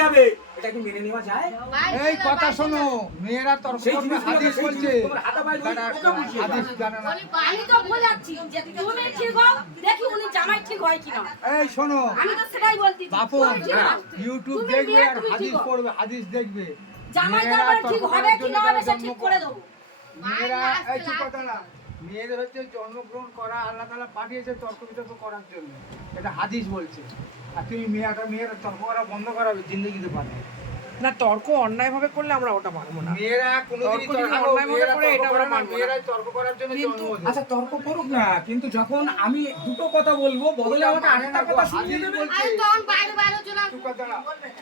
যাবে, এটা কি মেনে নেওয়া যায়? এই কথা শোনো, মেয়েরা তর্ক করবে, হাদিস বলছে। হাদিস জানে না। আমি তো বলেছি যে তুমি ঠিক হও, দেখি উনি জামাই ঠিক হয় কিনা। এই শোনো, আমি তো সেটাই বলতে বাপু ইউটিউব দেখবে আর হাদিস পড়বে, হাদিস দেখবে। জামাই মেয়েরা তারপরে ঠিক তর্ক হবে করার কি জন্য না হবে তারা সে জন্ম ঠিক করে দেবো। মেয়েরা এই চুপ কথা না, মেয়েদের হচ্ছে জন্মগ্রহণ করা আল্লাহ তাআলা পাঠিয়েছে তর্ক বিতর্ক করার জন্য, এটা হাদিস বলছে। আর তুমি মেয়েরা তর্ক করা বন্ধ করাবে, জিন্দগিতে পারবে না। তর্ক অন্যায় ভাবে করলে আমরা ওটা মানবো না। মেয়েরা কোনোদিনই তর্ক যদি তর্ক অন্যায় ভাবে করে এটা আমরা মানবো না। মেয়েরা তর্ক করার জন্য কিন্তু জন্ম আচ্ছা তর্ক করুক না, কিন্তু যখন আমি দুটো কথা বলবো বদলে আমাকে আরেকটা কথা শুনিয়ে দেবে। আরে তখন বাইরে বাইরে চলে আসো। চুপ কথা না,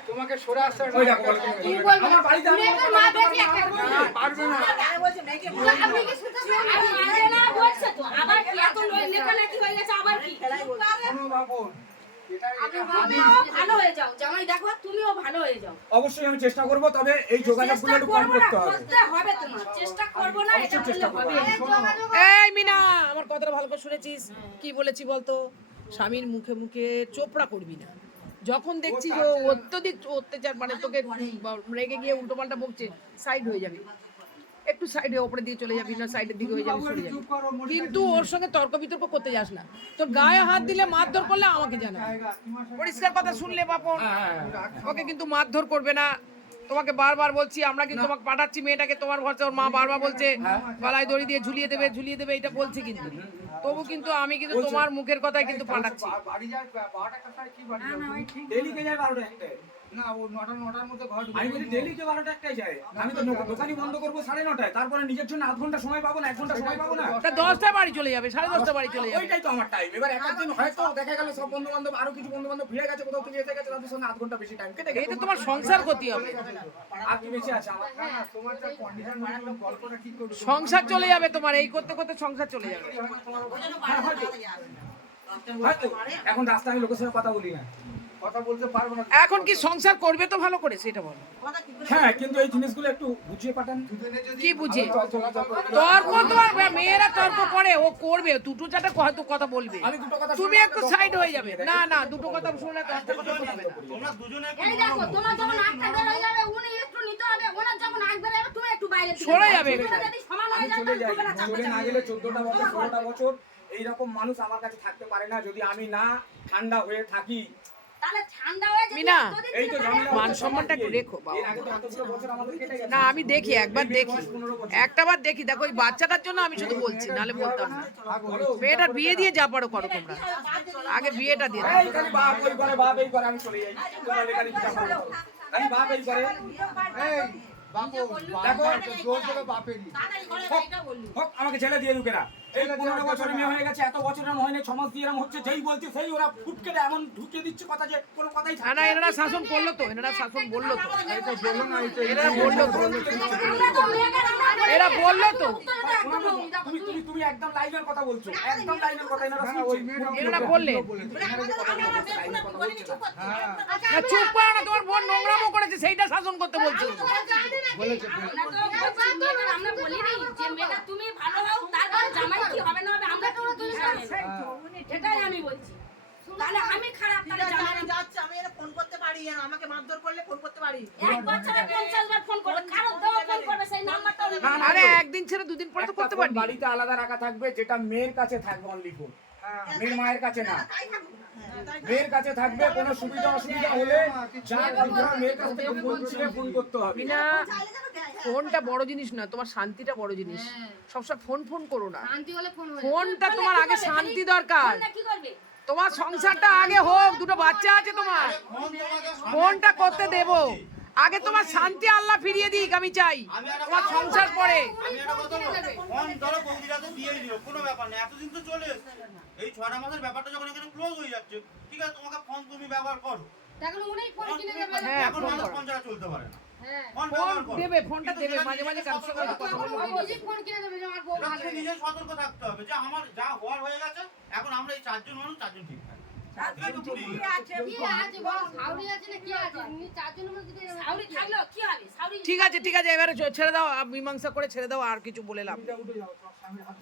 তোমাকে সরে আসতে হবে ওই না। দেখো, তুমি বলবে আমার বাড়িতে আমি মেয়েটার মা বেশি একটা পারবে না। আপনি কি শুনতে আরে না বলছে তো আবার কি এত লেখালেখি হয়ে গেছে আবার কি শোনো বাবু, এটা তুমিও ভালো হয়ে যাও জামাই, দেখো তুমিও ভালো হয়ে যাও। অবশ্যই আমি চেষ্টা করব, তবে এই যোগাযোগগুলো একটু কম করতে হবে। করতে হবে তোমার, চেষ্টা করবো না এটা বললে হবে। এই মিনা, আমার কথাটা ভালো করে শুনেছিস? কি বলেছি বলতো? স্বামীর মুখে মুখে চোপড়া করবি না। যখন দেখছিস ও অত্যধিক অত্যাচার, মানে তোকে রেগে গিয়ে উল্টো পাল্টা বকছে, সাইড হয়ে যাবি, একটু সাইডে ওপরে দিয়ে চলে যাবি, না সাইডের দিকে হয়ে যাবি, সরে যাবি। কিন্তু ওর সঙ্গে তর্ক বিতর্ক করতে যাস না। তোর গায়ে হাত দিলে, মারধর করলে আমাকে জানা। পরিষ্কার কথা শুনলে বাপন, ওকে কিন্তু মারধর করবে না। তোমাকে বারবার বলছি, আমরা কিন্তু তোমাকে পাঠাচ্ছি মেয়েটাকে তোমার ঘরে। ওর মা বারবার বলছে গলায় দড়ি দিয়ে ঝুলিয়ে দেবে, এটা বলছে কিন্তু। তবু কিন্তু আমি কিন্তু তোমার মুখের কথাই কিন্তু পাঠাচ্ছি। বাড়ি যায় 12টা কোথায় কি বাড়ি যাবে? ডেলি কে যায় 12টা একটায়? না, ও 9টার মধ্যে ঘর ঢুকে আমি বলি ডেলি কে 12টা একটাই যায়? আমি তো দোকানই বন্ধ করবো 9:30, তারপরে নিজের জন্য আধ ঘন্টা সময় পাবো না, 1 ঘন্টা সময় পাবো না। তা 10টায় বাড়ি চলে যাবে, 10:30 বাড়ি চলে যাবে। ওইটাই তো আমার টাইম। এবার একদিন হয়তো দেখা গেল সব বন্ধু বান্ধব, আরো কিছু বন্ধু বান্ধব ভিড়ে গেছে, কোথাও থেকে এসে গেছে, তাদের সঙ্গে আধ ঘন্টা বেশি টাইম কেটে গেছে। এটা তোমার সংসার ক্ষতি হবে। আর কি বেঁচে আছে আমার? না, তোমার যা কন্ডিশন মানে গল্পটা ঠিক করবে। সংসার চলে যাবে তোমার, এই করতে করতে সংসার চলে যাবে। হ্যাঁ, হয়তো এখন রাস্তায় আমি লোকের সঙ্গে কথা বলি না। কথা বলতে পারবো না। এখন কি সংসার করবে তো ভালো করে, সেটা বলো। হ্যাঁ, কিন্তু এই জিনিসগুলো একটু বুঝিয়ে পাঠান। দুদিনে যদি কি বুঝে? চলাচল করতে। তর্ক তোমার মেয়েরা তর্ক করে, ও করবে, দুটো চারটে হয়তো কথা বলবে, আমি দুটো কথা তুমি শুনলে একটু তো- সাইড হয়ে যাবে। না না, দুটো কথা শুনলে তো একটা কথা বলবে না। এই দেখো তোমার যখন আটটা বের হয়ে যাবে উনি একটু নিতে হবে, ওনার যখন আট বের হবে তুমি একটু বাইরে থেকে সরে যাবে। দুটো যদি সমান হয়ে আমি যায় চলে যাই, তাহলে না চলে না গেলে 14টা বছর 16টা বছর এইরকম মানুষ আমার কাছে থাকতে পারে না, যদি আমি না ঠান্ডা হয়ে থাকি। তাহলে ঠান্ডা হয়ে যাবে। মিনা, এই তো ঝামেলা মান হচ্ছে। সম্মানটা একটু রেখো বাবা। এর আগে তো এতগুলো বছর আমাদের কেটে গেছে। না আমি দেখি, একবার দেখি, একটাবার দেখি। দেখো ওই বাচ্চাটার জন্য আমি শুধু বলছি, নাহলে বলতাম না। মেয়েটার বিয়ে দিয়ে যা পারো করো তোমরা, আগে বিয়েটা দিয়ে দাও। এই খালি বাপ ওই করে, বাপ এই করে, আমি চলে যাই। তোমার লেখালি কি করবো? খালি বাপ এই করে। এই বাপু, দেখো জোর করে বাপেরই। হোক, আমাকে ছেলে দিয়ে ঢুকে না। এই 15 বছরের মেয়ে হয়ে গেছে, এত বছর এরম হয়নি, 6 মাস দিয়ে এরম হচ্ছে। যেই বলছে সেই ওরা ফুটকেটে এমন ঢুকিয়ে দিচ্ছে কথা যে কোনো কথাই না থাকে না, এনারা শাসন করলো তো, এনারা শাসন বললো তো, এটা বলো না, এটা এনারা বললো তো, আমরা তো মেয়েদের আমরা এরা বললো তো, তুমি তুমি তুমি একদম লাইনের কথা বলছো, একদম লাইনের কথা এনারা না, ওই শুনছে। মেয়েটা এনারা বললেন। এনারা যে কথা বলছে, লাইনের কথা বলছে না। হ্যাঁ, না চুপ করো না, তোমার বোন নোংরামো করেছে, সেইটা শাসন করতে বলছো। আমরা বলিনি যে মেয়েটা তুমি ভালো হও, তারপর জামাই কি হবে না হবে আমরা তো এটাই আমি বলছি। তাহলে আমি খারাপ, তাহলে জামাই যাচ্ছে, আমি এটা ফোন করতে পারি, আমাকে মারধর করলে ফোন করতে পারি। এক বছরে 50 বার ফোন করবে, কারণ দাও ফোন করবে সেই নাম্বারটাও না, না, আরে একদিন ছেড়ে দুদিন পরে তো একটা করতে ফোন পারবি। বাড়িতে আলাদা রাখা থাকবে, যেটা মেয়ের কাছে থাকবে অনলি ফোন। মেয়ের মায়ের কাছে না, তাই থাকুক না। তাই মেয়ের কাছে থাকবে। কোনো সুবিধা অসুবিধা হলে যার কন্ট্রোল মেয়ের কাছ থেকে ফোন ছিলে ফোন করতে হবে। না, চাইলে যেন দেয়। ফোনটা বড় জিনিস না, তোমার শান্তিটা বড় জিনিস। সবসময় ফোন ফোন করো না, শান্তি হলে ফোন হবে। ফোনটা তোমার আগে শান্তি দরকার। ফোনটা কি করবে? তোমার সংসারটা আগে হোক, দুটো বাচ্চা আছে তোমার, ফোনটা করতে দেবো। আগে তোমার শান্তি আল্লাহ ফিরিয়ে দিক, আমি চাই। তোমার সংসার পরে আমি একটা কথা বলবো, ফোন ধরো বৌদিরা তো দিয়েই দিল, কোনো ব্যাপার নেই, এতদিন তো চলে এসেছে। এই 6টা মাসের ব্যাপারটা যখন এখানে ক্লোজ হয়ে যাচ্ছে, ঠিক আছে, তোমাকে ফোন তুমি ব্যবহার করো। এখন উনিই ফোন কিনে দেবে। হ্যাঁ, এখন ফোন মানুষ করো। ফোন ছাড়া চলতে পারে না। হ্যাঁ, ফোন ফোন ব্যবহার করো। দেবে, ফোনটা কিন্তু দেবে, সেটা মাঝে মাঝে নিজে কারোর সঙ্গে সতর্ক কথা থাকতে বলবে। হবে। নিজেই ফোন কিনে দেবে যে আমার বউ এটা ভালো। নিজে সতর্ক থাকতে হবে যে আমার যা হওয়ার হয়ে গেছে, এখন আমরা এই 4 জন মানুষ 4 জন ঠিক থাকি। এইটুকুই। কি আছে বল, সাউরি আছে না কি আছে? উনি চারজনের মধ্যে যদি সাউরি থাকলো কি হবে? সাউরি ঠিক আছে ঠিক আছে, এবারে ছেড়ে দাও, মীমাংসা করে ছেড়ে দাও, আর কিছু বলে লাভ নেই। উঠে যাও, স্বামীর হাত